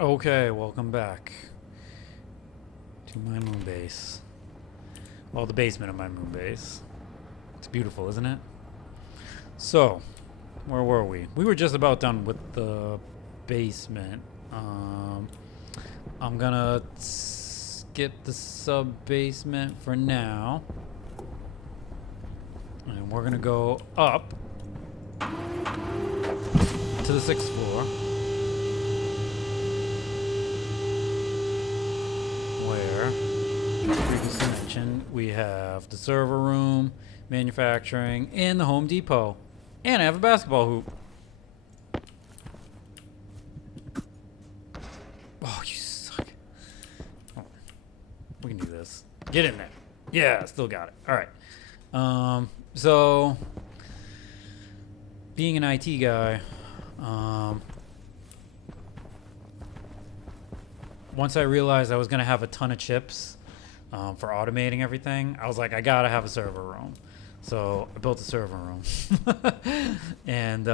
Okay, welcome back to my moon base. Well, the basement of my moon base. It's beautiful, isn't it? So, where were we? We were just about done with the basement. Um, I'm gonna skip the sub basement for now. And we're gonna go up to the 6th floor, where previously mentioned, we have the server room, manufacturing, and the Home Depot. And I have a basketball hoop. Oh, you suck. Oh, we can do this. Get in there. Yeah, still got it. All right. So being an IT guy, once I realized I was gonna have a ton of chips for automating everything, I was like, I gotta have a server room. So I built a server room, and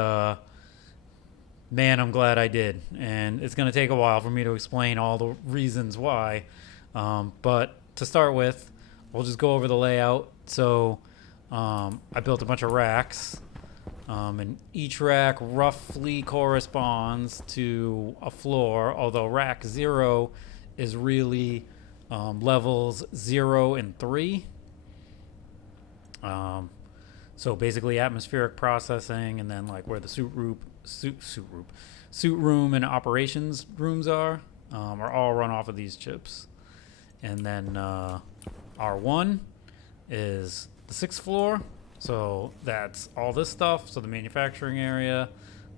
man, I'm glad I did. And it's gonna take a while for me to explain all the reasons why. But to start with, we'll just go over the layout. So I built a bunch of racks. And each rack roughly corresponds to a floor, although rack 0 is really levels 0 and 3. So basically atmospheric processing, and then like where the suit room and operations rooms are all run off of these chips. And then R1 is the 6th floor. So that's all this stuff. So the manufacturing area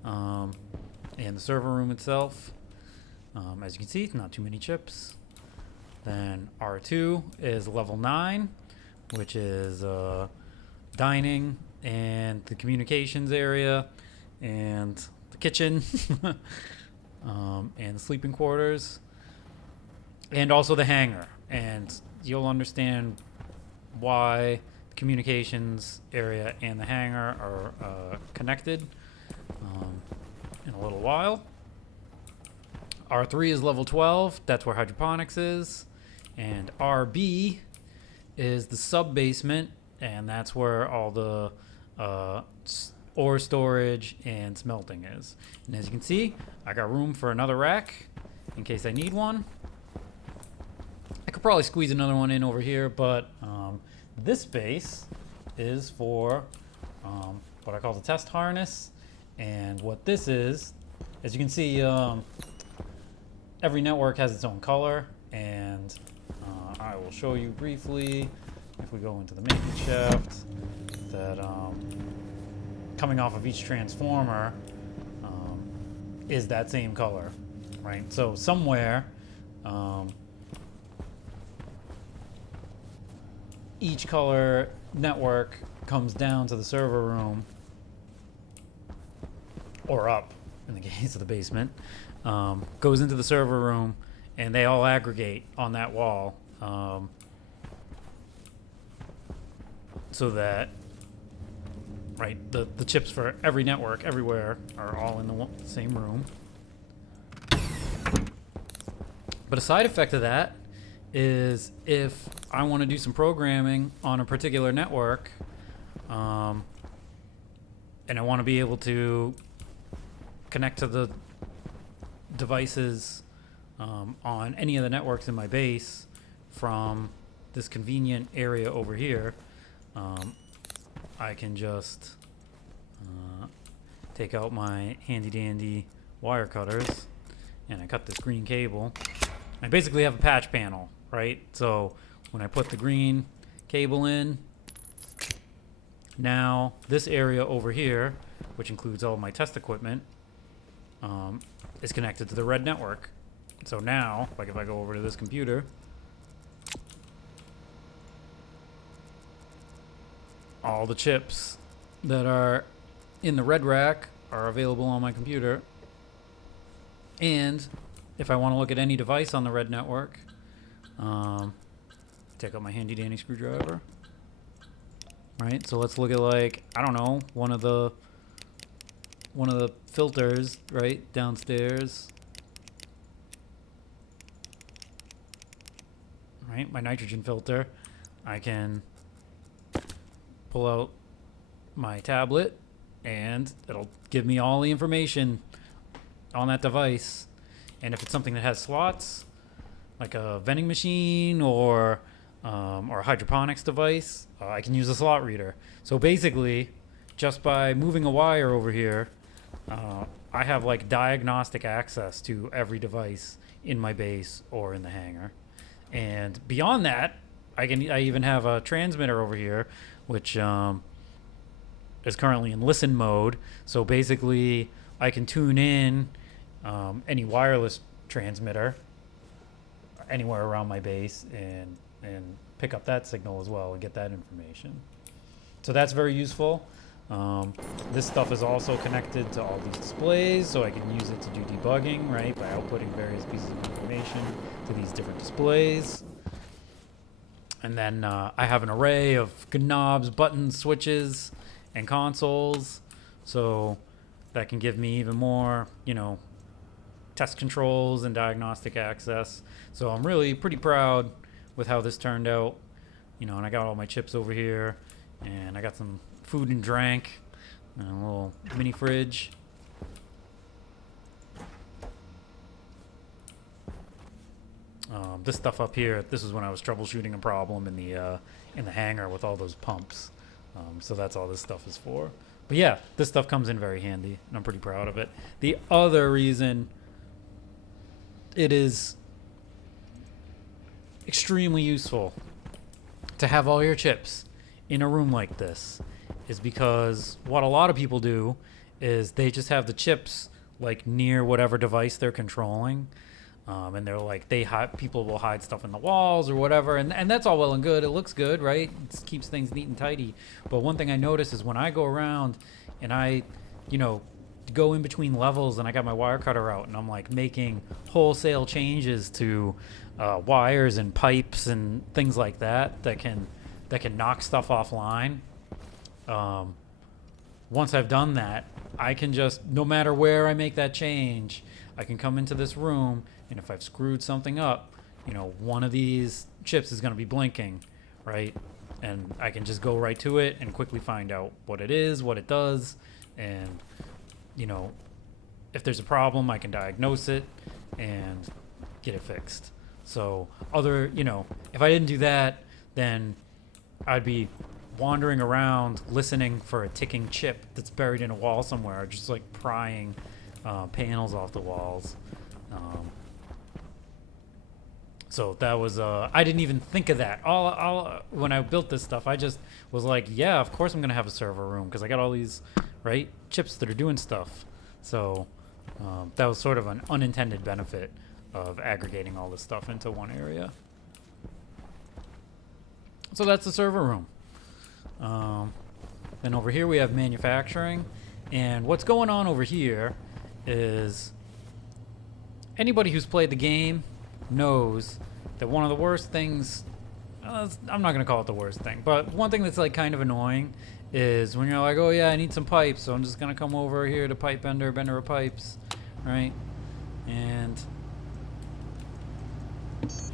and the server room itself. As you can see, not too many chips. Then R2 is level 9, which is dining and the communications area and the kitchen and the sleeping quarters. And also the hangar. And you'll understand why communications area and the hangar are connected in a little while. R3 is level 12. That's where hydroponics is. And RB is the sub basement, and that's where all the ore storage and smelting is. And as you can see, I got room for another rack in case I need one. I could probably squeeze another one in over here, but this space is for what I call the test harness. And what this is, as you can see, every network has its own color. And I will show you briefly, if we go into the maintenance shaft, that coming off of each transformer is that same color, right? So somewhere, each color network comes down to the server room, or up in the case of the basement, goes into the server room, and they all aggregate on that wall, so that, right, the chips for every network everywhere are all in the same room. But a side effect of that is if I want to do some programming on a particular network, and I want to be able to connect to the devices on any of the networks in my base from this convenient area over here, I can just take out my handy dandy wire cutters, and I cut this green cable. I basically have a patch panel, right? So when I put the green cable in, now this area over here, which includes all of my test equipment, is connected to the red network. So now, like if I go over to this computer, all the chips that are in the red rack are available on my computer. And if I want to look at any device on the red network, take out my handy dandy screwdriver. Right, so let's look at, like, I don't know, one of the filters right downstairs. right? My nitrogen filter. I can pull out my tablet and it'll give me all the information on that device. And if it's something that has slots, like a vending machine or a hydroponics device, I can use a slot reader. So basically, just by moving a wire over here, I have like diagnostic access to every device in my base or in the hangar. And beyond that, I even have a transmitter over here, which is currently in listen mode. So basically, I can tune in any wireless transmitter anywhere around my base and pick up that signal as well and get that information. So that's very useful. This stuff is also connected to all these displays, so I can use it to do debugging, right, by outputting various pieces of information to these different displays. And then I have an array of knobs, buttons, switches, and consoles, so that can give me even more, test controls and diagnostic access. So I'm really pretty proud with how this turned out, and I got all my chips over here, and I got some food and drink, and a little mini fridge. This stuff up here, this is when I was troubleshooting a problem in the hangar with all those pumps. So that's all this stuff is for. But yeah, this stuff comes in very handy, and I'm pretty proud of it. The other reason it is extremely useful to have all your chips in a room like this is because what a lot of people do is they just have the chips like near whatever device they're controlling. And they're like, people will hide stuff in the walls or whatever, and that's all well and good. It looks good, right? It keeps things neat and tidy. But one thing I notice is when I go around and I, go in between levels and I got my wire cutter out and I'm like making wholesale changes to wires and pipes and things like that can knock stuff offline. Once I've done that, I can just, no matter where I make that change, I can come into this room, and if I've screwed something up, one of these chips is going to be blinking, right? And I can just go right to it and quickly find out what it is, what it does, and, if there's a problem, I can diagnose it and get it fixed. So if I didn't do that, then I'd be wandering around listening for a ticking chip that's buried in a wall somewhere, just like prying panels off the walls. So that was I didn't even think of that. All when I built this stuff, I just was like, yeah, of course I'm gonna have a server room because I got all these chips that are doing stuff. So that was sort of an unintended benefit of aggregating all this stuff into one area. So that's the server room. Then over here we have manufacturing, and what's going on over here is anybody who's played the game knows that one of the worst things, I'm not going to call it the worst thing, but one thing that's like kind of annoying is when you're like, oh yeah, I need some pipes, so I'm just going to come over here to pipe bender of pipes, right? And let's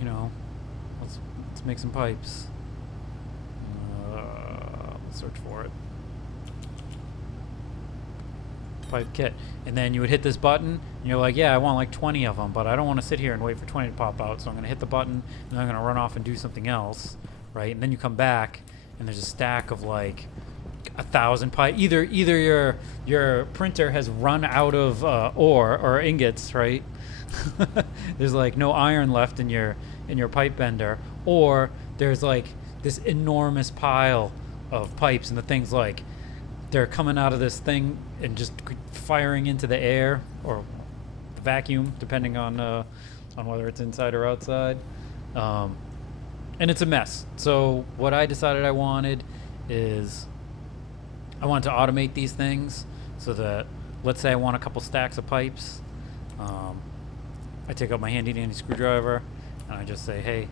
make some pipes. Let's search for it. Pipe kit, and then you would hit this button and you're like, yeah, I want like 20 of them, but I don't want to sit here and wait for 20 to pop out, so I'm going to hit the button and then I'm going to run off and do something else, right? And then you come back and there's a stack of like 1,000 pipes. Either your printer has run out of ore or ingots, right? There's like no iron left in your pipe bender, or there's like this enormous pile of pipes, and the thing's like they're coming out of this thing and just firing into the air or the vacuum, depending on whether it's inside or outside. And it's a mess. So what I decided I wanted is I wanted to automate these things so that, let's say I want a couple stacks of pipes. I take out my handy dandy screwdriver and I just say, hey,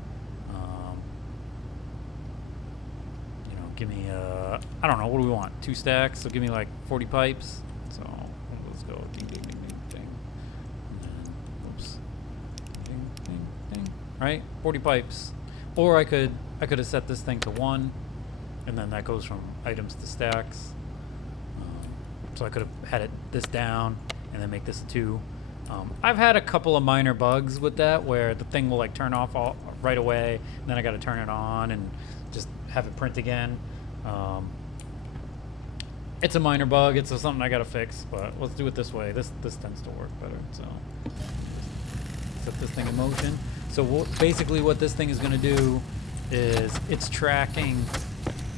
give me I don't know, what do we want? 2 stacks, so give me like 40 pipes. So let's go ding ding ding ding ding. And then oops. Ding ding ding. Right? 40 pipes. Or I could have set this thing to 1, and then that goes from items to stacks. So I could have had this down and then make this 2. I've had a couple of minor bugs with that where the thing will like turn off all right away, and then I got to turn it on and just have it print again. It's a minor bug. It's something I got to fix, but let's do it this way. This tends to work better. So set this thing in motion. So basically what this thing is going to do is it's tracking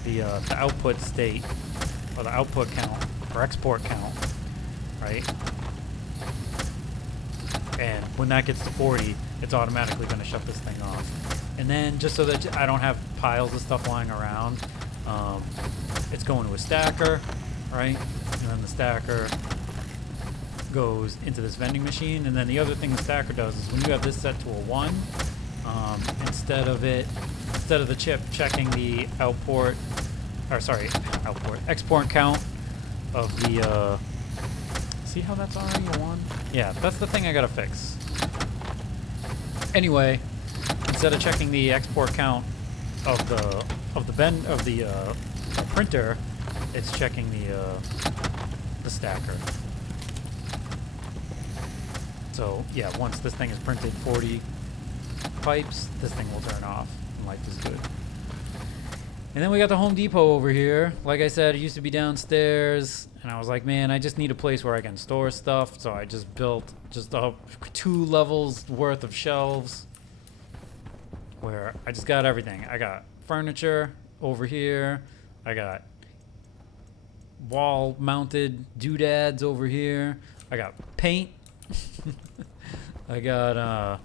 the output state, or the output count, or export count, right? And when that gets to 40, it's automatically going to shut this thing off. And then just so that I don't have piles of stuff lying around, it's going to a stacker, right? And then the stacker goes into this vending machine. And then the other thing the stacker does is when you have this set to a 1, instead of the chip checking the export count of the see how that's already a 1? Yeah, that's the thing I gotta fix. Anyway, instead of checking the export count of the printer, it's checking the stacker. So yeah, once this thing is printed 40 pipes, this thing will turn off and life is good. And then we got the Home Depot over here. Like I said, it used to be downstairs, and I was like, man, I just need a place where I can store stuff. So I just built just 2 levels worth of shelves where I just got everything. I got furniture over here. I got wall-mounted doodads over here. I got paint. I got,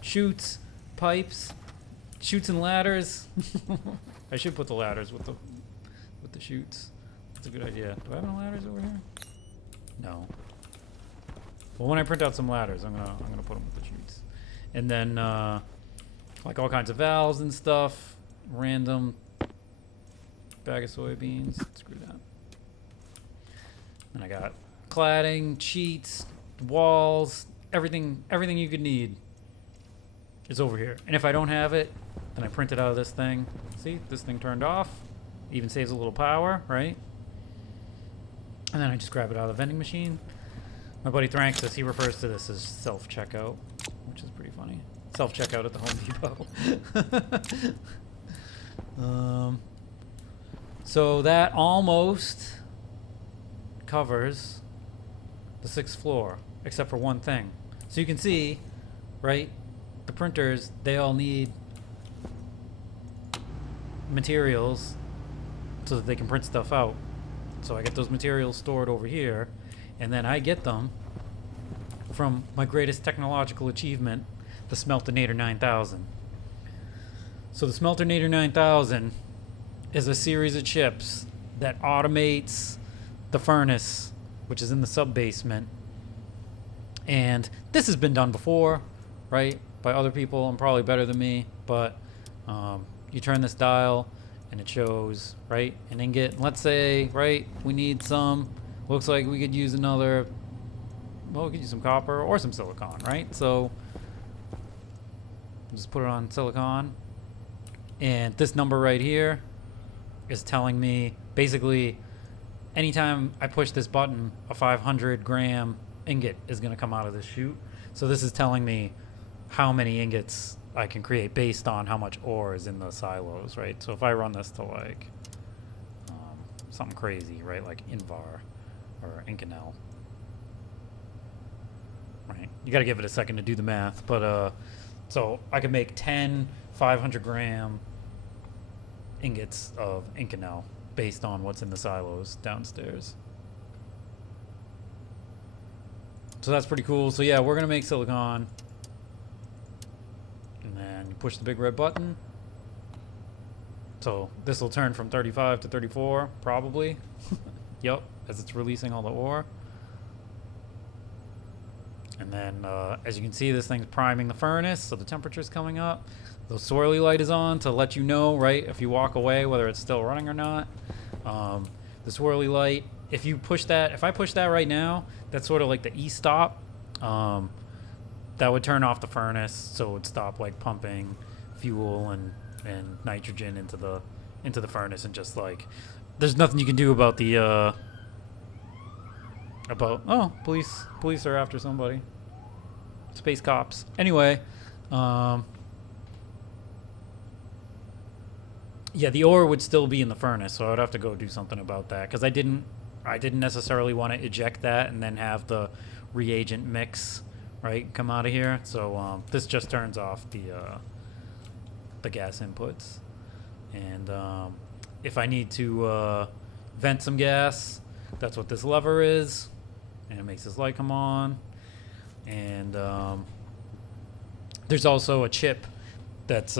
chutes, pipes, chutes and ladders. I should put the ladders with the chutes. That's a good idea. Do I have any ladders over here? No. Well, when I print out some ladders, I'm gonna put them with the chutes. And then like all kinds of valves and stuff. Random bag of soybeans. Screw that. And I got cladding, sheets, walls, everything you could need is over here. And if I don't have it, then I print it out of this thing. See, this thing turned off. Even saves a little power, right? And then I just grab it out of the vending machine. My buddy Thranxus, he refers to this as self-checkout, which is pretty funny. Self-checkout at the Home Depot. So that almost covers the 6th floor, except for one thing. So you can see, right, the printers, they all need materials so that they can print stuff out. So I get those materials stored over here, and then I get them from my greatest technological achievement, the Smeltinator 9000. So the Smeltinator 9000 is a series of chips that automates the furnace, which is in the sub-basement. And this has been done before, right, by other people, and probably better than me, but you turn this dial and it shows, right, an ingot. Let's say, right, we need some, looks like we could use another, well, we could use some copper or some silicon, right? So just put it on silicon, and this number right here is telling me basically anytime I push this button, a 500-gram ingot is going to come out of this chute. So this is telling me how many ingots I can create based on how much ore is in the silos, right? So if I run this to like something crazy, right, like Invar or Inconel, right? You got to give it a second to do the math, but so I could make 10 500-gram ingots of Inconel based on what's in the silos downstairs. So that's pretty cool. So yeah, we're gonna make silicon, and then you push the big red button. So this will turn from 35 to 34 probably. Yep, as it's releasing all the ore. And then as you can see, this thing's priming the furnace, so the temperature's coming up. The swirly light is on to let you know, right, if you walk away, whether it's still running or not. The swirly light, if you push that, if I push that right now, that's sort of like the E-stop. That would turn off the furnace, so it would stop like pumping fuel and nitrogen into the furnace, and just like there's nothing you can do about the oh, police are after somebody. Space cops. Anyway, yeah, the ore would still be in the furnace, so I would have to go do something about that, because I didn't necessarily want to eject that and then have the reagent mix come out of here. So this just turns off the gas inputs, and if I need to vent some gas, that's what this lever is, and it makes this light come on. And there's also a chip that's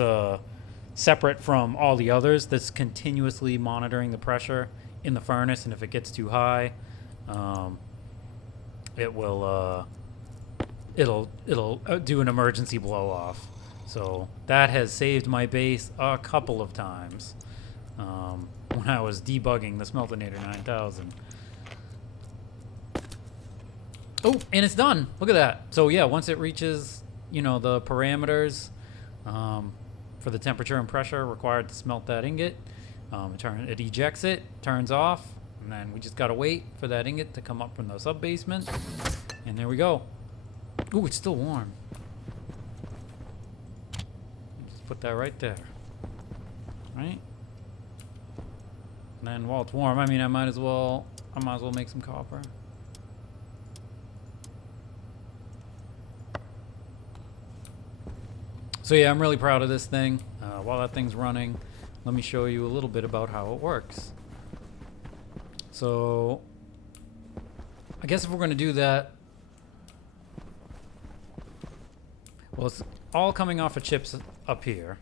separate from all the others that's continuously monitoring the pressure in the furnace, and if it gets too high, it'll do an emergency blow off. So that has saved my base a couple of times when I was debugging the Smeltinator 9000. Oh, and it's done. Look at that. So yeah, once it reaches, the parameters for the temperature and pressure required to smelt that ingot, it ejects it, turns off, and then we just gotta wait for that ingot to come up from the sub basement, and there we go. Ooh, it's still warm. Just put that right there. Right? And then while it's warm, I mean, I might as well make some copper. So yeah, I'm really proud of this thing. While that thing's running, let me show you a little bit about how it works. So I guess if we're going to do that, well, it's all coming off of chips up here.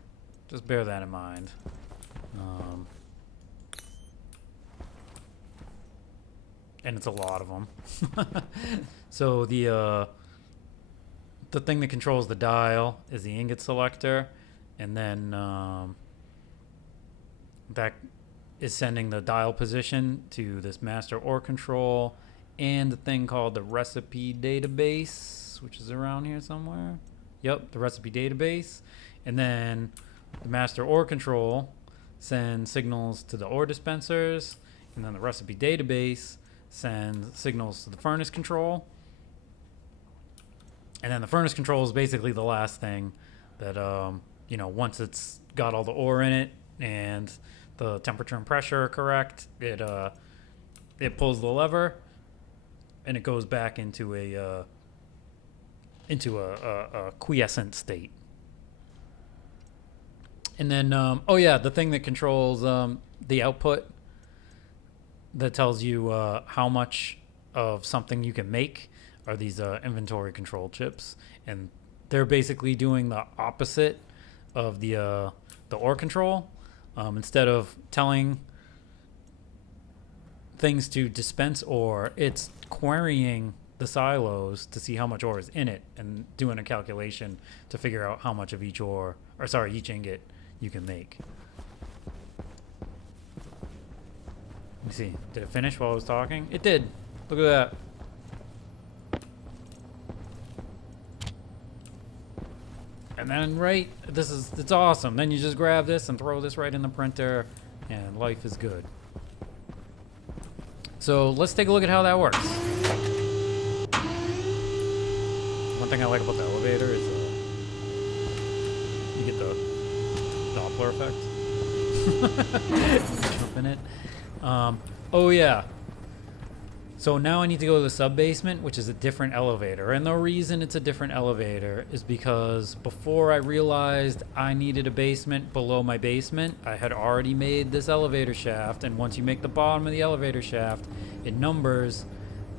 Just bear that in mind. And it's a lot of them. So the thing that controls the dial is the ingot selector, and then that is sending the dial position to this master ore control and the thing called the recipe database, which is around here somewhere. Yep, the recipe database. And then the master ore control sends signals to the ore dispensers, and then the recipe database sends signals to the furnace control. And then the furnace control is basically the last thing that, once it's got all the ore in it and the temperature and pressure are correct, it pulls the lever and it goes back into a quiescent state. And then, the thing that controls the output, that tells you how much of something you can make, are these inventory control chips, and they're basically doing the opposite of the ore control. Instead of telling things to dispense ore, it's querying the silos to see how much ore is in it and doing a calculation to figure out how much of each ingot you can make. Let me see. Did it finish while I was talking? It did. Look at that. And then it's awesome. Then you just grab this and throw this right in the printer, and life is good. So let's take a look at how that works. One thing I like about the elevator is you get the Doppler effect. Jump in it. Oh yeah. So now I need to go to the sub-basement, which is a different elevator. And the reason it's a different elevator is because before I realized I needed a basement below my basement, I had already made this elevator shaft. And once you make the bottom of the elevator shaft, it numbers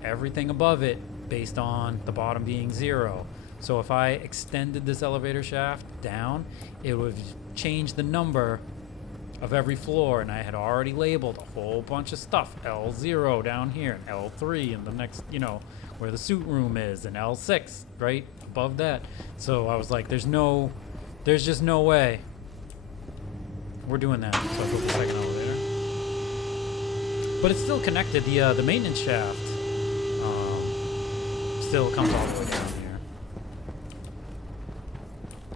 everything above it based on the bottom being 0. So if I extended this elevator shaft down, it would change the number of every floor, and I had already labeled a whole bunch of stuff. L0 down here, and L3 in the next, where the suit room is, and L6 right above that. So I was like, there's just no way we're doing that. So I go to the second elevator. But it's still connected. The maintenance shaft still comes all the way down here.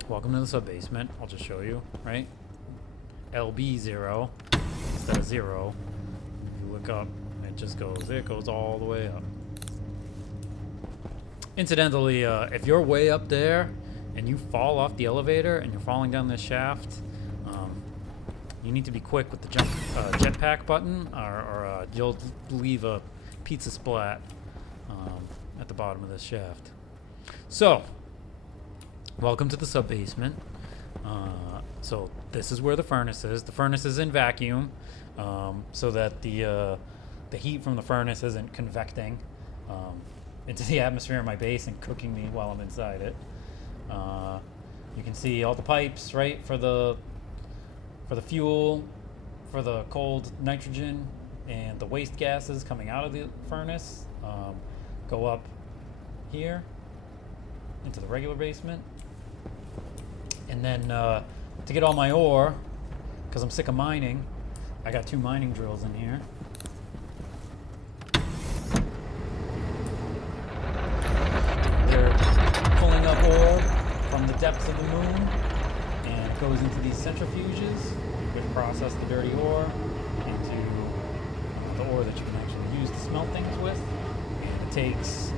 welcome to the sub-basement. I'll just show you, right? LB0 instead of 0. If you look up, it goes all the way up. Incidentally, if you're way up there and you fall off the elevator and you're falling down this shaft, you need to be quick with the jetpack button, or you'll leave a pizza splat at the bottom of this shaft. So, welcome to the sub-basement. So this is where the furnace is. The furnace is in vacuum, so that the heat from the furnace isn't convecting into the atmosphere in my base and cooking me while I'm inside it. You can see all the pipes, right, for the fuel, for the cold nitrogen, and the waste gases coming out of the furnace go up here into the regular basement. And then to get all my ore, because I'm sick of mining, I got 2 mining drills in here. They're pulling up ore from the depths of the moon, and it goes into these centrifuges, which process the dirty ore into the ore that you can actually use to smelt things with. And it takes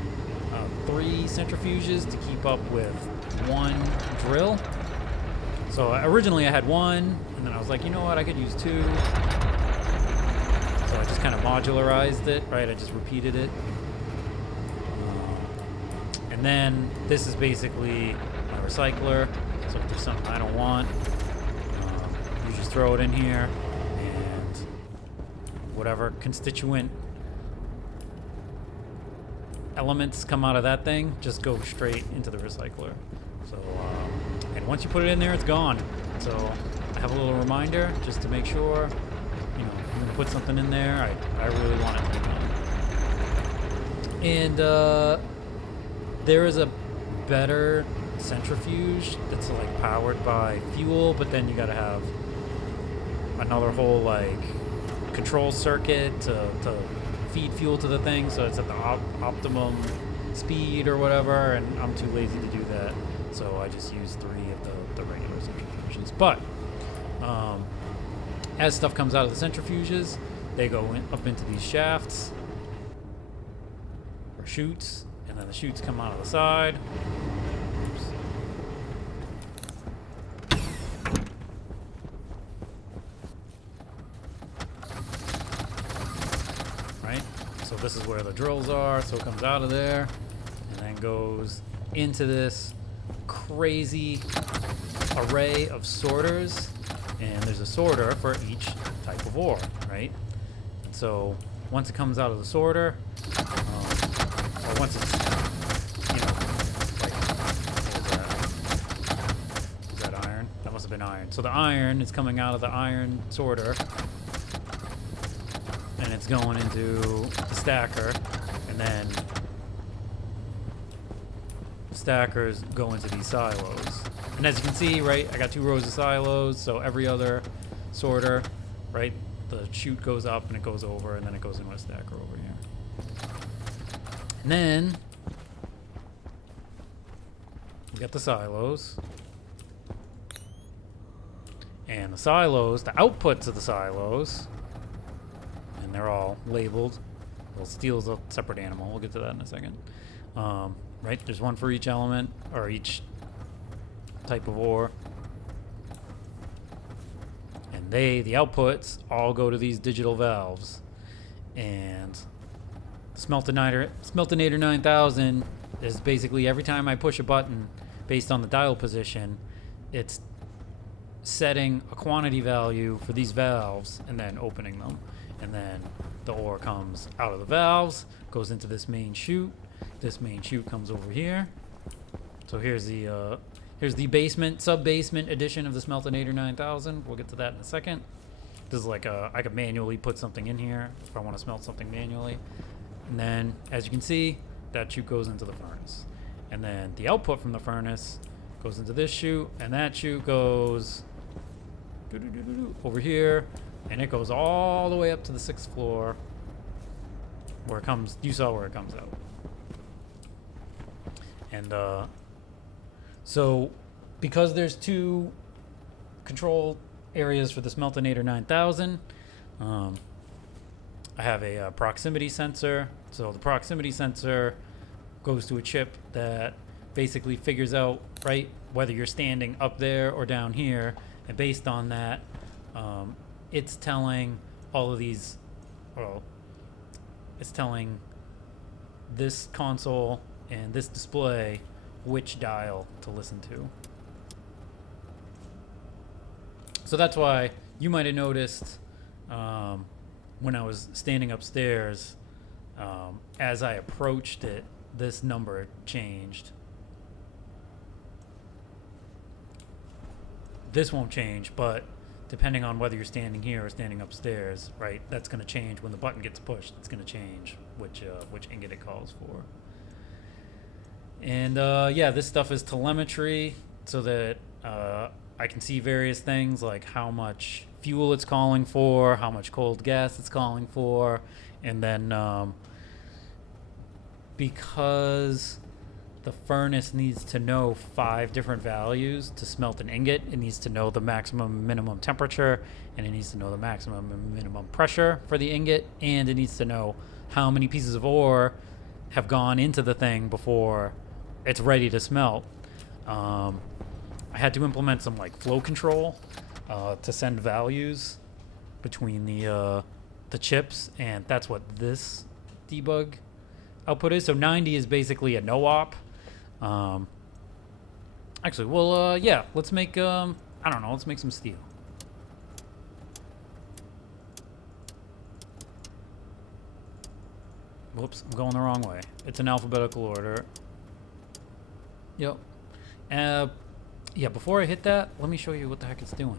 3 centrifuges to keep up with 1 drill. So originally I had 1, and then I was like, you know what, I could use 2. So I just kind of modularized it, right? I just repeated it. And then this is basically my recycler. So if there's something I don't want, you just throw it in here, and whatever constituent elements come out of that thing just go straight into the recycler. So and once you put it in there, it's gone. So I have a little reminder just to make sure, you know, I'm gonna put something in there, I really want it to be done. And there is a better centrifuge that's like powered by fuel, but then you gotta have another whole like control circuit to feed fuel to the thing, so it's at the optimum speed or whatever, and I'm too lazy to do that, so I just use 3 of the regular centrifuges. But as stuff comes out of the centrifuges, they go up into these shafts or chutes, and then the chutes come out of the side. Right? So this is where the drills are, so it comes out of there and then goes into this crazy array of sorters, and there's a sorter for each type of ore, right? And so once it comes out of the sorter, or once it's, you know, like, what was that iron? That must have been iron. So the iron is coming out of the iron sorter, and it's going into the stacker, and then stackers go into these silos. And as you can see, right, I got 2 rows of silos, so every other sorter, right, the chute goes up and it goes over, and then it goes into a stacker over here. And then we got the silos. And the silos, the outputs of the silos, and they're all labeled. Well, steel's a separate animal. We'll get to that in a second. Right, there's 1 for each element, or each type of ore. And the outputs all go to these digital valves. And Smeltinator 9000 is basically every time I push a button based on the dial position, it's setting a quantity value for these valves and then opening them. And then the ore comes out of the valves, goes into this main chute. This main chute comes over here. So here's the basement, sub-basement edition of the Smeltinator 9000. We'll get to that in a second. This is like I could manually put something in here if I want to smelt something manually. And then, as you can see, that chute goes into the furnace. And then the output from the furnace goes into this chute, and that chute goes over here, and it goes all the way up to the 6th floor where it comes. You saw where it comes out. And so because there's two control areas for the Smeltinator 9000, I have a proximity sensor. So the proximity sensor goes to a chip that basically figures out, right, whether you're standing up there or down here, and based on that, it's telling all of these, well, it's telling this console and this display which dial to listen to. So that's why you might have noticed when I was standing upstairs, as I approached it, this number changed. This won't change, but depending on whether you're standing here or standing upstairs, right, that's going to change. When the button gets pushed, it's going to change which ingot it calls for. And yeah, this stuff is telemetry, so that I can see various things like how much fuel it's calling for, how much cold gas it's calling for, and then because the furnace needs to know 5 different values to smelt an ingot. It needs to know the maximum and minimum temperature, and it needs to know the maximum and minimum pressure for the ingot, and it needs to know how many pieces of ore have gone into the thing before it's ready to smelt. I had to implement some like flow control to send values between the chips, and that's what this debug output is. So 90 is basically a no-op. Actually, well, yeah, let's make, I don't know, let's make some steel. Whoops, I'm going the wrong way. It's in alphabetical order. Yep. Yeah, before I hit that, let me show you what the heck it's doing.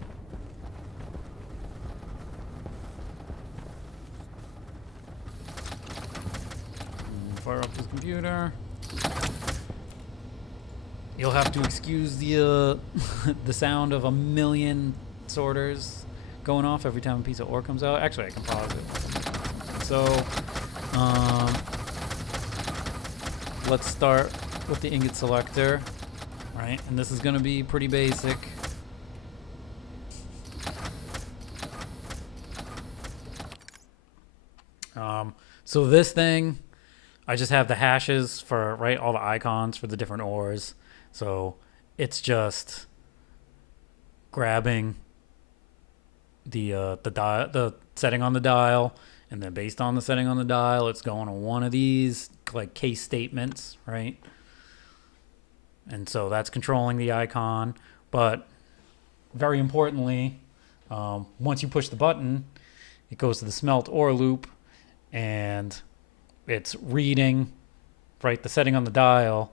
Fire up this computer. You'll have to excuse the the sound of a million sorters going off every time a piece of ore comes out. Actually, I can pause it. So, let's start with the ingot selector, right? And this is going to be pretty basic. So this thing, I just have the hashes for, right, all the icons for the different ores. So it's just grabbing the setting on the dial, and then based on the setting on the dial, it's going to one of these like case statements, right? And so that's controlling the icon. But very importantly, once you push the button, it goes to the smelt ore loop, and it's reading, right, the setting on the dial,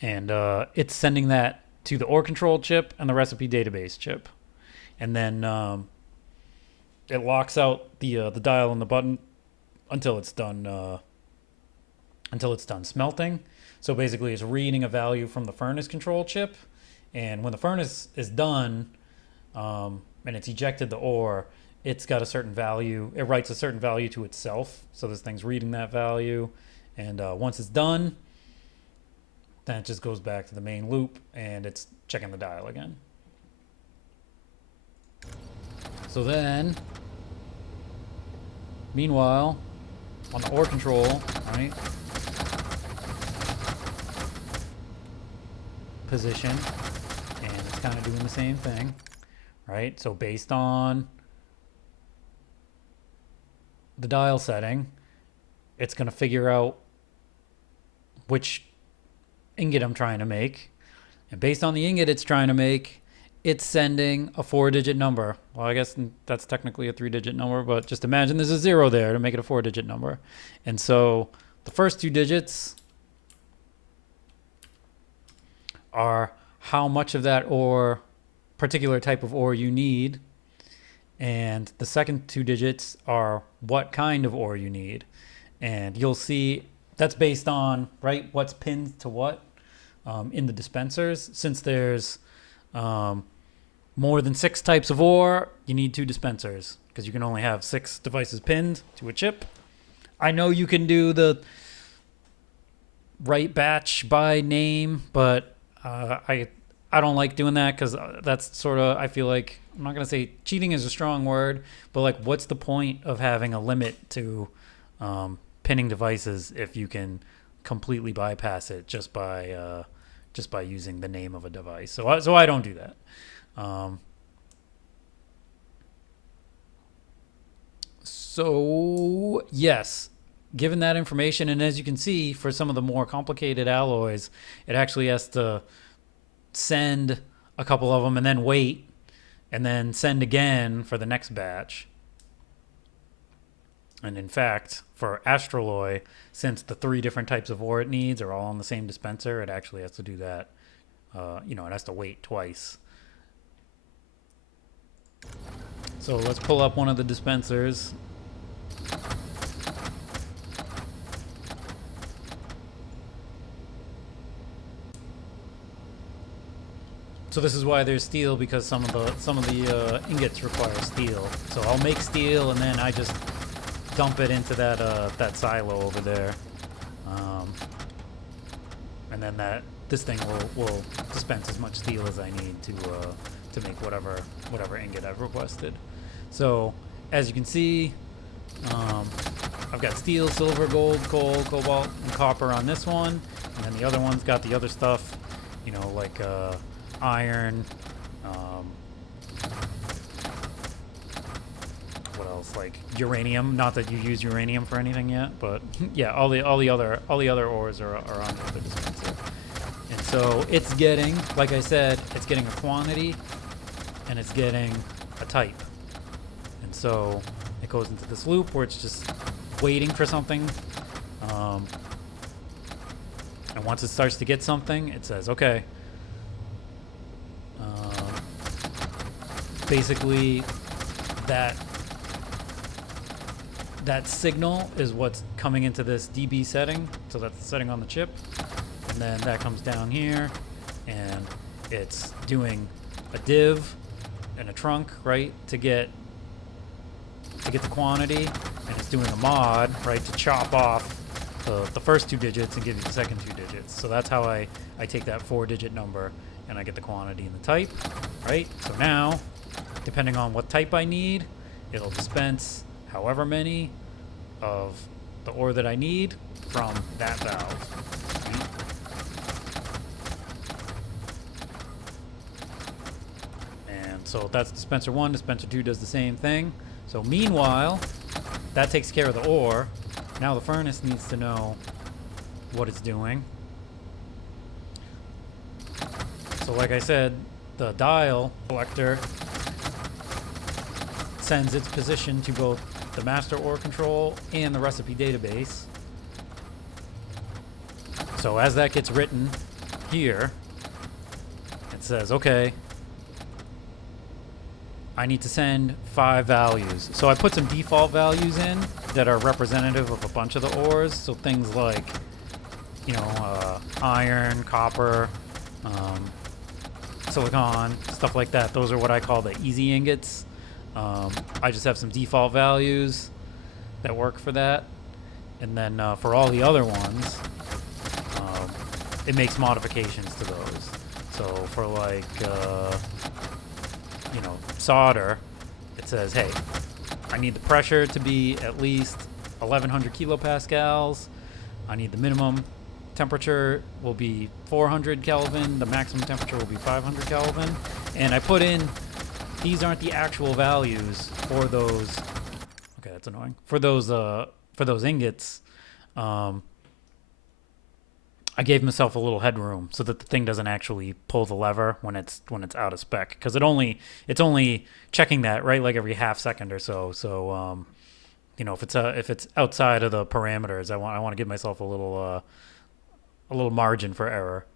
and it's sending that to the ore control chip and the recipe database chip, and then it locks out the dial and the button until it's done smelting. So basically, it's reading a value from the furnace control chip, and when the furnace is done and it's ejected the ore, it's got a certain value. It writes a certain value to itself. So this thing's reading that value. And once it's done, then it just goes back to the main loop and it's checking the dial again. So then, meanwhile, on the ore control, right, position, and it's kind of doing the same thing, right? So based on the dial setting, it's going to figure out which ingot I'm trying to make, and based on the ingot it's trying to make, it's sending a 4-digit number. Well, I guess that's technically a 3-digit number, but just imagine there's a 0 there to make it a 4-digit number. And so the first 2 digits are how much of that ore, particular type of ore you need, and the second 2 digits are what kind of ore you need. And you'll see that's based on, right, what's pinned to what in the dispensers. Since there's more than 6 types of ore, you need 2 dispensers because you can only have 6 devices pinned to a chip. I know you can do the write batch by name, but I don't like doing that because that's sort of, I feel like, I'm not gonna say cheating is a strong word, but like, what's the point of having a limit to pinning devices if you can completely bypass it just by using the name of a device? So I don't do that. Um, so yes, given that information, and as you can see, for some of the more complicated alloys, it actually has to send a couple of them and then wait and then send again for the next batch. And in fact, for Astroloy, since the three different types of ore it needs are all on the same dispenser, it actually has to do that. It has to wait twice. So let's pull up one of the dispensers. So this is why there's steel, because some of the ingots require steel. So I'll make steel and then I just dump it into that silo over there, and then this thing will dispense as much steel as I need to make whatever ingot I've requested. So as you can see, I've got steel, silver, gold, coal, cobalt, and copper on this one, and then the other one's got the other stuff, like iron. What else? Like uranium. Not that you use uranium for anything yet, but yeah, all the other ores are on the dispenser. And so it's getting, like I said, it's getting a quantity, and it's getting a type. And so it goes into this loop where it's just waiting for something. And once it starts to get something, it says, okay. Basically, that signal is what's coming into this dB setting. So that's the setting on the chip. And then that comes down here, and it's doing a div and a trunk, right, to get the quantity, and it's doing a mod, right, to chop off the first two digits and give you the second two digits. So that's how I take that 4-digit number and I get the quantity and the type, right? So now, depending on what type I need, it'll dispense however many of the ore that I need from that valve. And so that's dispenser 1. Dispenser 2 does the same thing. So meanwhile, that takes care of the ore. Now the furnace needs to know what it's doing. So like I said, the dial collector sends its position to both the master ore control and the recipe database. So as that gets written here, it says, okay, I need to send 5 values. So I put some default values in that are representative of a bunch of the ores. So things like, iron, copper, silicon, stuff like that. Those are what I call the easy ingots. I just have some default values that work for that. And then for all the other ones, it makes modifications to those. So for like, solder, it says, hey, I need the pressure to be at least 1100 kilopascals. I need the minimum temperature will be 400 Kelvin. The maximum temperature will be 500 Kelvin. And I put in, these aren't the actual values for those. Okay, that's annoying. For those ingots, I gave myself a little headroom so that the thing doesn't actually pull the lever when it's out of spec, because it's only checking that, right, like every half second or so. So if it's outside of the parameters, I want to give myself a little margin for error.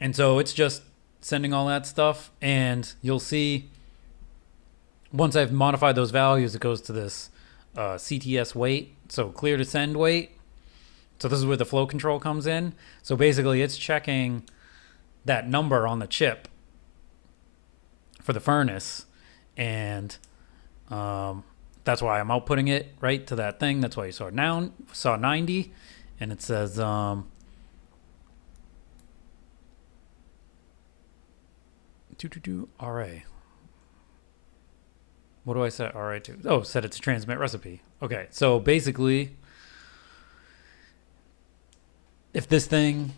And so it's just sending all that stuff, and you'll see once I've modified those values, it goes to this CTS wait, so clear to send wait. So this is where the flow control comes in. So basically it's checking that number on the chip for the furnace, and that's why I'm outputting it right to that thing. That's why you saw 90, and it says RA. What do I set RA to? Oh, set it to transmit recipe. Okay, so basically, if this thing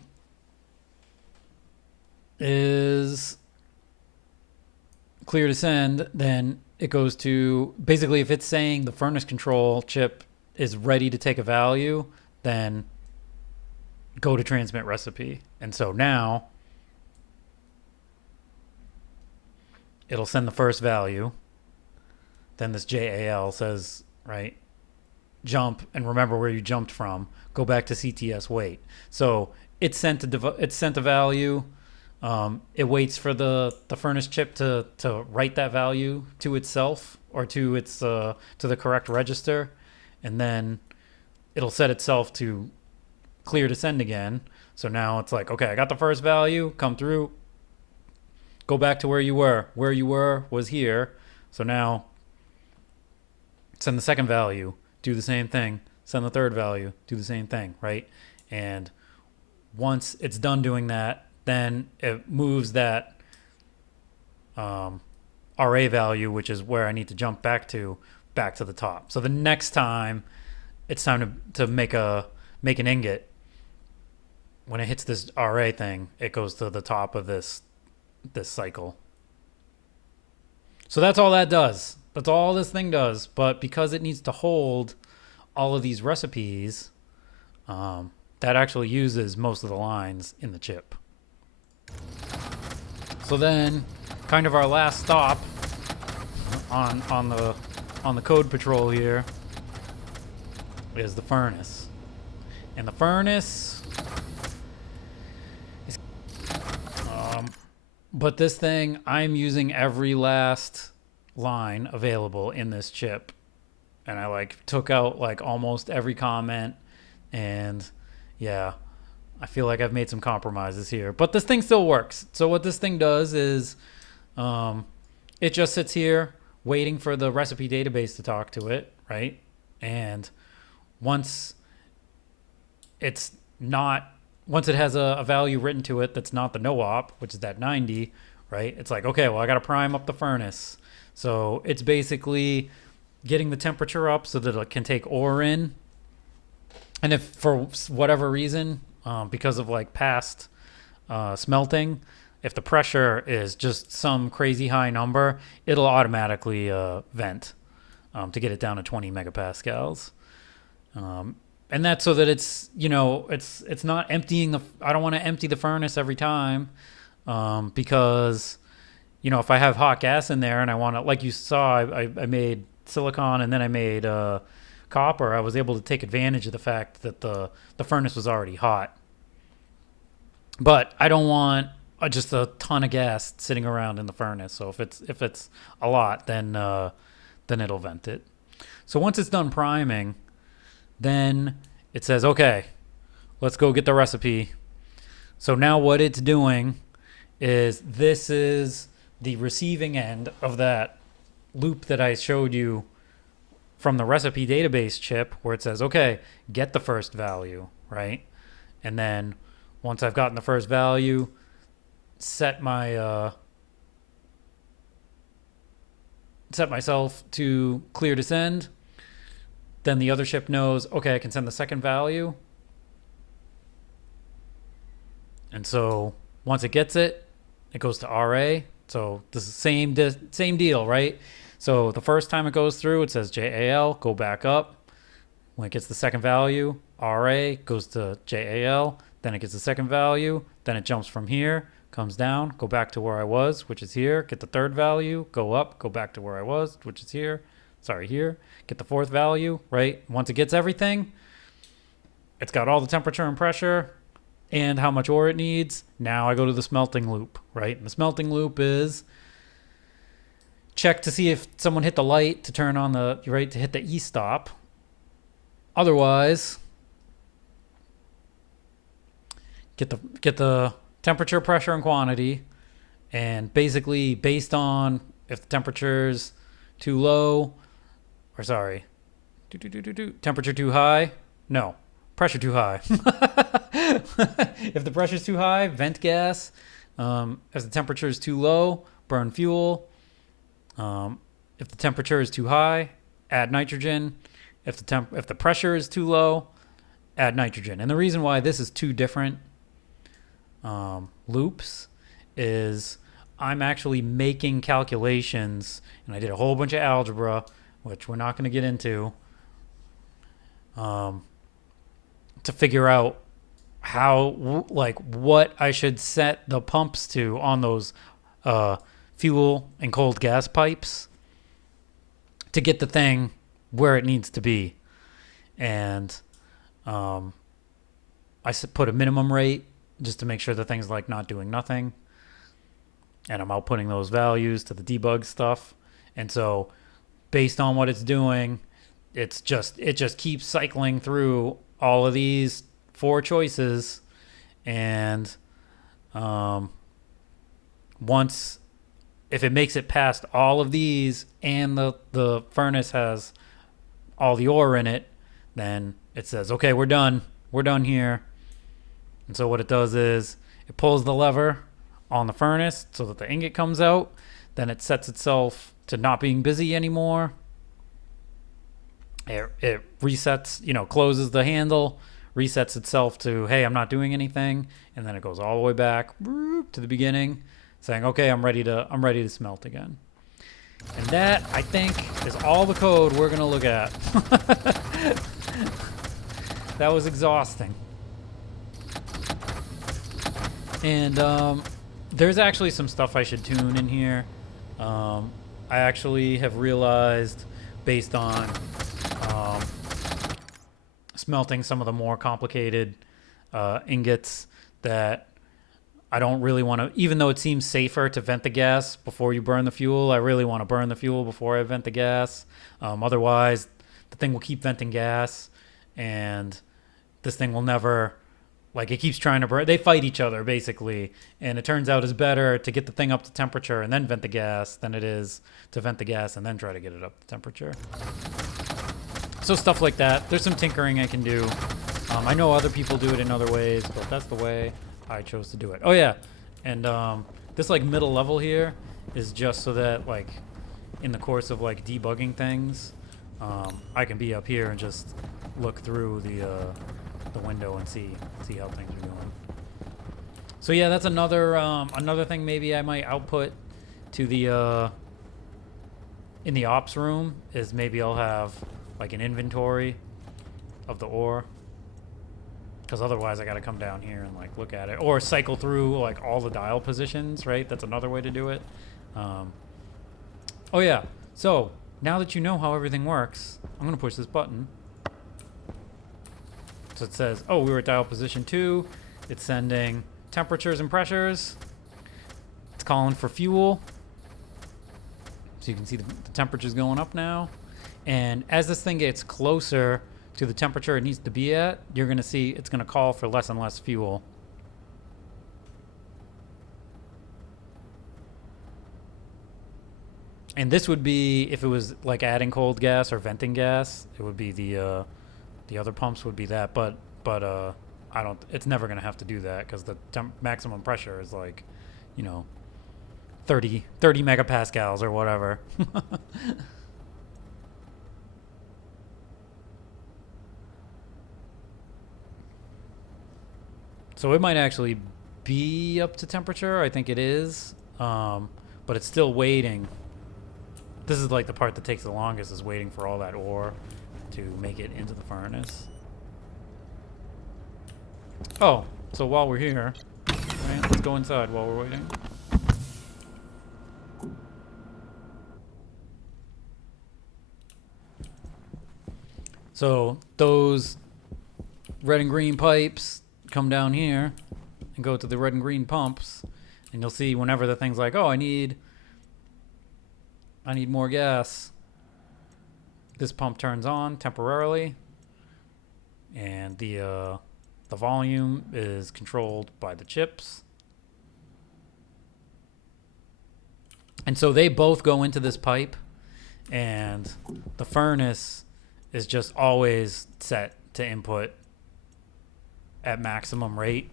is clear to send, then it goes to, basically, if it's saying the furnace control chip is ready to take a value, then go to transmit recipe. And so now it'll send the first value. Then this JAL says, right, jump and remember where you jumped from. Go back to CTS wait. So it sent a value. It waits for the furnace chip to write that value to itself or to its to the correct register, and then it'll set itself to clear to send again. So now it's like, okay, I got the first value, come through, go back to where you were. Where you were was here. So now send the second value, do the same thing. Send the third value, do the same thing, right? And once it's done doing that, then it moves that RA value, which is where I need to jump back to the top. So the next time it's time to make an ingot, when it hits this RA thing, it goes to the top of this cycle. So that's all that does. That's all this thing does. But because it needs to hold all of these recipes, that actually uses most of the lines in the chip. So then, kind of our last stop on the code patrol here is the furnace. And the furnace is, but this thing, I'm using every last line available in this chip, and I like took out like almost every comment, and yeah, I feel like I've made some compromises here, but this thing still works. So what this thing does is it just sits here waiting for the recipe database to talk to it, right? And once it has a value written to it that's not the no-op, which is that 90, right? It's like, okay, well, I got to prime up the furnace. So it's basically getting the temperature up so that it can take ore in. And if for whatever reason, because of like past smelting, if the pressure is just some crazy high number, it'll automatically vent to get it down to 20 megapascals. And that's so that it's, it's not emptying I don't want to empty the furnace every time, because, if I have hot gas in there and I want to, like you saw, I made silicon and then I made copper. I was able to take advantage of the fact that the furnace was already hot. But I don't want just a ton of gas sitting around in the furnace. So if it's a lot, then it'll vent it. So once it's done priming, then it says, okay, let's go get the recipe. So now what it's doing is this is the receiving end of that loop that I showed you from the recipe database chip, where it says, okay, get the first value, right? And then once I've gotten the first value, set myself to clear to send. Then the other chip knows, okay, I can send the second value. And so once it gets it, it goes to RA. So this is the same deal, right? So the first time it goes through, it says JAL, go back up. When it gets the second value, RA goes to JAL. Then it gets the second value. Then it jumps from here, comes down, go back to where I was, which is here. Get the third value, go up, go back to where I was, which is here. Here. Get the fourth value, right? Once it gets everything, it's got all the temperature and pressure and how much ore it needs. Now I go to the smelting loop, right? And the smelting loop is check to see if someone hit the light to turn on to hit the e-stop. Otherwise, get the temperature, pressure, and quantity, and basically based on if the temperature's too low or sorry, temperature too high. No, pressure too high. If the pressure's too high, vent gas. If the temperature is too low, burn fuel. If the temperature is too high, add nitrogen. If the pressure is too low, add nitrogen. And the reason why this is two different loops is I'm actually making calculations, and I did a whole bunch of algebra, which we're not going to get into, to figure out how, like, what I should set the pumps to on those fuel and cold gas pipes to get the thing where it needs to be. And I put a minimum rate just to make sure the thing's like not doing nothing. And I'm outputting those values to the debug stuff. And so based on what it's doing, it just keeps cycling through all of these 4 choices. And once, if it makes it past all of these and the furnace has all the ore in it, then it says, okay, we're done here. And so what it does is it pulls the lever on the furnace so that the ingot comes out. Then it sets itself to not being busy anymore. It resets, closes the handle, resets itself to, hey, I'm not doing anything. And then it goes all the way back to the beginning, saying, okay, I'm ready to smelt again. And that, I think, is all the code we're going to look at. That was exhausting. And there's actually some stuff I should tune in here. I actually have realized, based on smelting some of the more complicated ingots, that I don't really want to, even though it seems safer to vent the gas before you burn the fuel, I really want to burn the fuel before I vent the gas. Otherwise, the thing will keep venting gas, and this thing will never, like, it keeps trying to burn. They fight each other, basically, and it turns out it's better to get the thing up to temperature and then vent the gas than it is to vent the gas and then try to get it up to temperature. So stuff like that. There's some tinkering I can do. I know other people do it in other ways, but that's the way I chose to do it. Oh yeah, and this like middle level here is just so that, like, in the course of like debugging things, I can be up here and just look through the window and see how things are doing. So yeah, that's another thing maybe I might output to the in the ops room, is maybe I'll have like an inventory of the ore. Because otherwise I got to come down here and like look at it, or cycle through like all the dial positions, right? That's another way to do it. Oh yeah, so now that you know how everything works, I'm gonna push this button. So it says, oh, we were at dial position 2. It's sending temperatures and pressures. It's calling for fuel. So you can see the temperature's going up now. And as this thing gets closer to the temperature it needs to be at, you're going to see it's going to call for less and less fuel. And this would be, if it was like adding cold gas or venting gas, it would be the other pumps would be that, but I don't, it's never going to have to do that, because the maximum pressure is like, 30 megapascals or whatever. So it might actually be up to temperature. I think it is. But it's still waiting. This is like the part that takes the longest, is waiting for all that ore to make it into the furnace. Oh, so while we're here, right, let's go inside while we're waiting. So those red and green pipes come down here and go to the red and green pumps, and you'll see whenever the thing's like, oh, I need more gas, this pump turns on temporarily, and the volume is controlled by the chips. And so they both go into this pipe, and the furnace is just always set to input at maximum rate.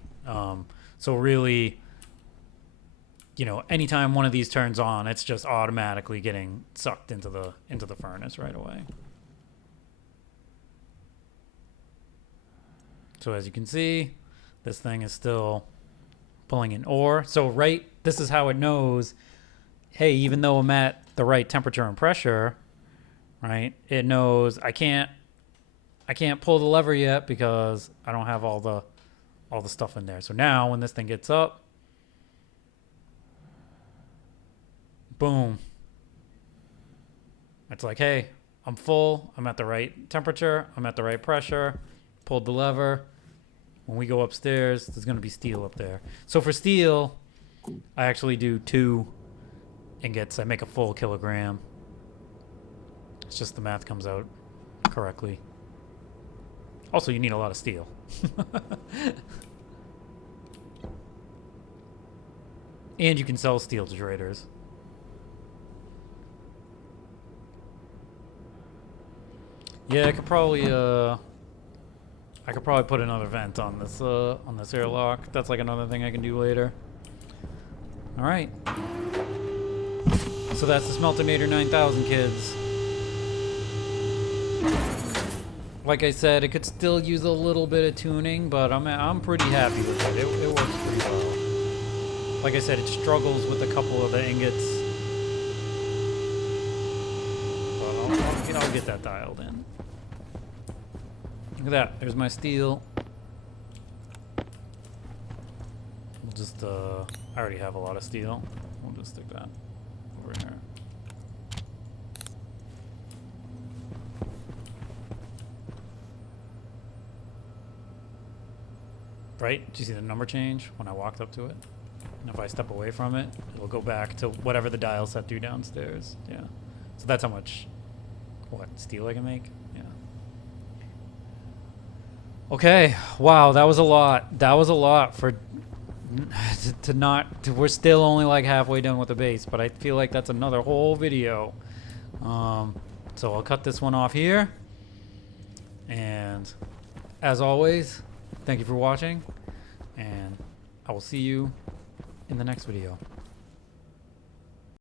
So really, anytime one of these turns on, it's just automatically getting sucked into the furnace right away. So as you can see, this thing is still pulling in ore. So this is how it knows, hey, even though I'm at the right temperature and pressure, right, it knows I can't pull the lever yet because I don't have all the stuff in there. So now when this thing gets up, boom, it's like, hey, I'm full, I'm at the right temperature, I'm at the right pressure, pulled the lever. When we go upstairs, there's going to be steel up there. So for steel, I actually do 2 ingots. I make a full kilogram. It's just the math comes out correctly. Also, you need a lot of steel. And you can sell steel to traders. Yeah, I could probably put another vent on this airlock. That's like another thing I can do later. All right. So that's the Smeltinator 9000, kids. Like I said, it could still use a little bit of tuning, but I'm pretty happy with it. It works pretty well. Like I said, it struggles with a couple of the ingots, but I'll get that dialed in. Look at that. There's my steel. We'll just, I already have a lot of steel. We'll just stick that over here. Right? Do you see the number change when I walked up to it? And if I step away from it, it'll go back to whatever the dial set do downstairs. Yeah. So that's how much, steel I can make? Yeah. Okay. Wow, that was a lot. That was a lot for we're still only like halfway done with the base, but I feel like that's another whole video. So I'll cut this one off here. And as always, thank you for watching, and I will see you in the next video.